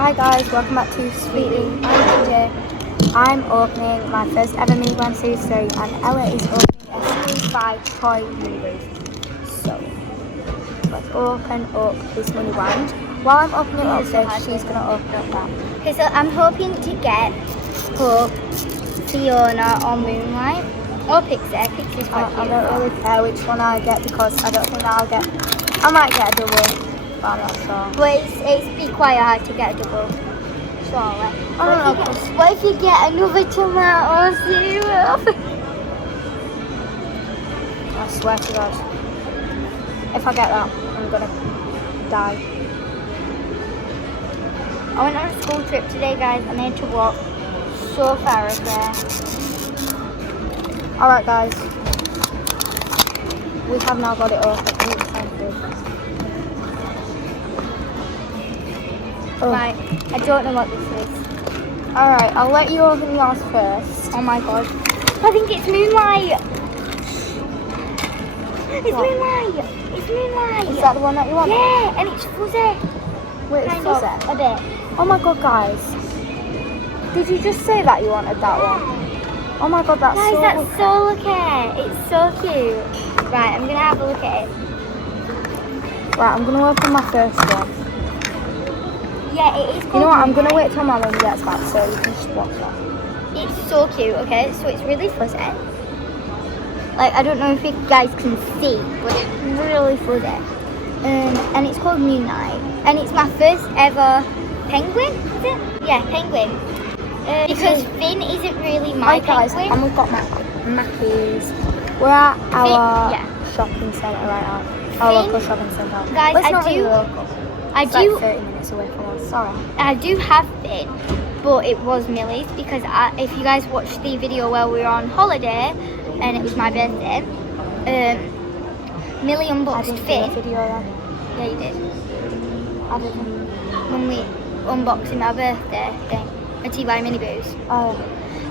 Hi guys, welcome back to Sweetie. I'm DJ. I'm opening my first ever mini brand series 3 and Ella is opening a series 5 toy movie. So let's open up this mini brand. While I'm opening up this, she's going to open up that. Okay, so I'm hoping to get Hope, Fiona or Moonlight or Pixie. Pixie's quite I cute. don't really care which one I get because I don't think that I might get a double. But I'm not sure. But it's be quite hard to get a double. Surely. I don't know. What if you get another tomato syrup? I swear to God. If I get that, I'm going to die. I went on a school trip today, guys, and I had to walk so far up there. Alright guys. We have now got it open. Ooh, thank you. Oh. Right, I don't know what this is. Alright, I'll let you open yours first. Oh my god. I think it's Moonlight. It's What? Moonlight. It's Moonlight. Is that the one that you want? Yeah, and it's fuzzy. Wait, it's Kind of, fuzzy? a bit. Oh my god, guys. Did you just say that you wanted that one? Oh my god, that's Guys, so that's lucky. so lucky. It's so cute. Right, I'm going to have a look at it. Right, I'm going to open my first one. Yeah, it is called You know what, I'm going to Moonlight. wait till my mum gets back so you can just watch that. It's so cute, okay? So it's really fuzzy. Like, I don't know if you guys can see, but it's really fuzzy. And it's called Moonlight. And it's my first ever penguin, is it? Yeah, penguin. Because Finn isn't really my Hi guys, penguin. and we've got Mackies. We're at our yeah. shopping centre right now. Our Finn- local shopping centre. Guys, Well, it's I not really do- local. I It's do like 30 minutes away from us. Sorry. I do have Finn, but it was Millie's because if you guys watched the video where we were on holiday and it was my birthday, Millie I unboxed didn't see Finn. the video then. Yeah, you did. I didn't. When we unboxing my birthday thing, a TY Mini Boost. Oh.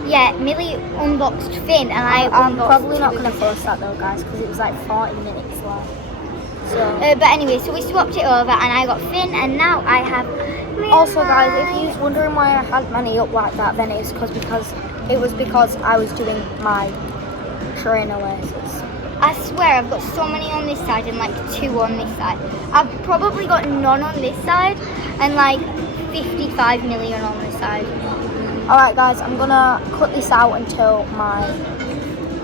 Yeah, Millie unboxed Finn and I I'm unboxed probably not Tibby. going to post that though, guys, because it was like 40 minutes long. So. But anyway, so we swapped it over and I got Finn and now I have Also, guys, if you're wondering why I had many up like that, then it's because I was doing my trainer laces. I swear I've got so many on this side and like 2 on this side. I've probably got none on this side and like 55 million on this side. Alright, guys, I'm going to cut this out until my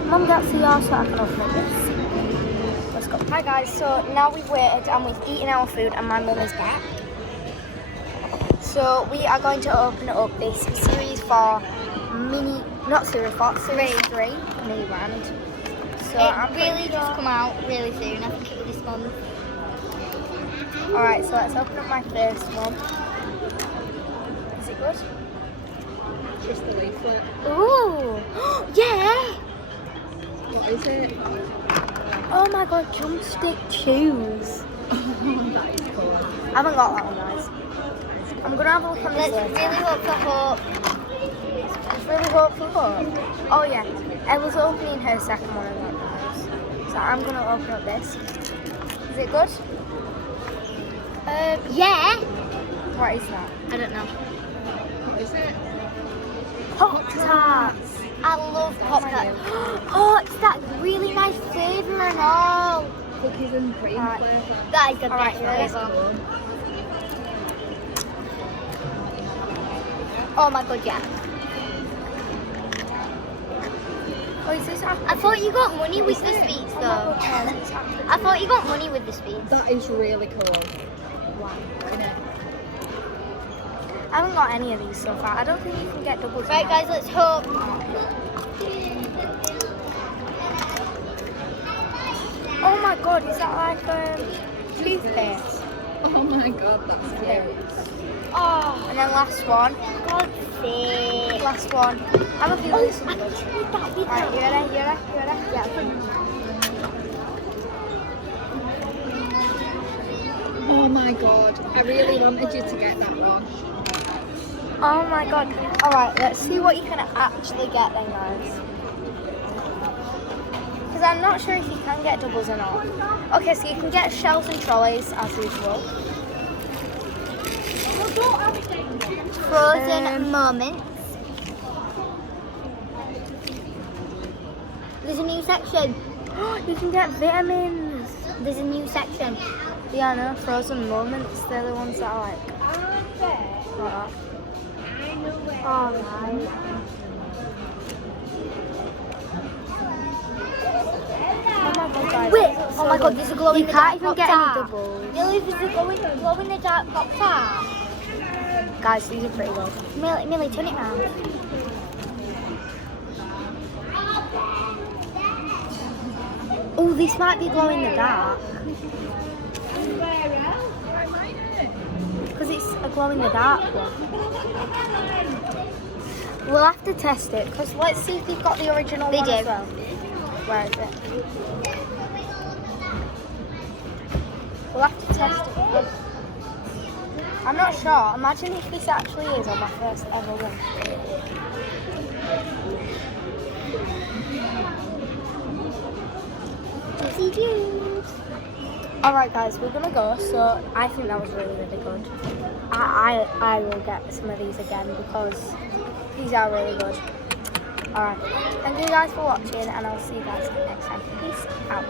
mum gets here so I can open it this. Let's go. Hi, guys, so now we've waited and we've eaten our food and my mum is back. So we are going to open up this series 4 series 3 mini brand. So I'm It really pretty just sure. come out really soon. I think it was this month. Alright, so let's open up my first one. Is it good? Just the leaflet. Ooh, yeah. What is it? Oh my god, drumstick shoes. That is cool. I haven't got that one, guys. I'm gonna have a look on this Let's later. really hope for Hope. It's really hopeful hope. Oh yeah, I was opening her second one of that, guys. So I'm gonna open up this. Is it good? Yeah. What is that? I don't know. What is it? Pop Tarts. I love Pop my Tarts. Oh, it's that really nice flavour and all. Cookies and cream Alright. flavour. That is the Alright, best ready? flavour. Oh my god, yeah. Oh, is this apple? I thought you got money with the sweets Oh my though. god, yeah, it's apple. I thought you got money with the sweets. That is really cool. Wow. Isn't it? I haven't got any of these so far. I don't think you can get doubles. Right, now. guys, let's hope. Oh my god, is that like toothpaste? Oh my god, that's cute. Oh, And then last one. God's sake. Last one. Have a feeling this is I good. can read that with Alright, you ready? You ready? You ready? Yeah. Oh my god, I really wanted you to get that one. Oh my god. Alright, let's see what you can actually get then, guys. Because I'm not sure if you can get doubles or not. Okay, so you can get shells and trolleys as usual. don't have things. Frozen moments. There's a new section. You can get vitamins. There's a new section. Yeah, I know. Frozen moments. They're the ones that are like that. Alright. Oh my god, guys. Wait! So Oh my god, good. there's a glow in You the can't dark even get any Pop-Tart. doubles. Millie, there's a glow in the dark Pop-Tart. Guys, these are pretty good. Millie, turn it round. Oh, this might be glow in the dark. Because it's a glow in the dark one. We'll have to test it. Because let's see if they've got the original They one do. as well. Where is it? We'll have to test it. Because I'm not sure. Imagine if this actually is on my first ever one. Alright guys, we're gonna go. So I think that was really good. I will get some of these again because these are really good. Alright. Thank you guys for watching and I'll see you guys next time. Peace out.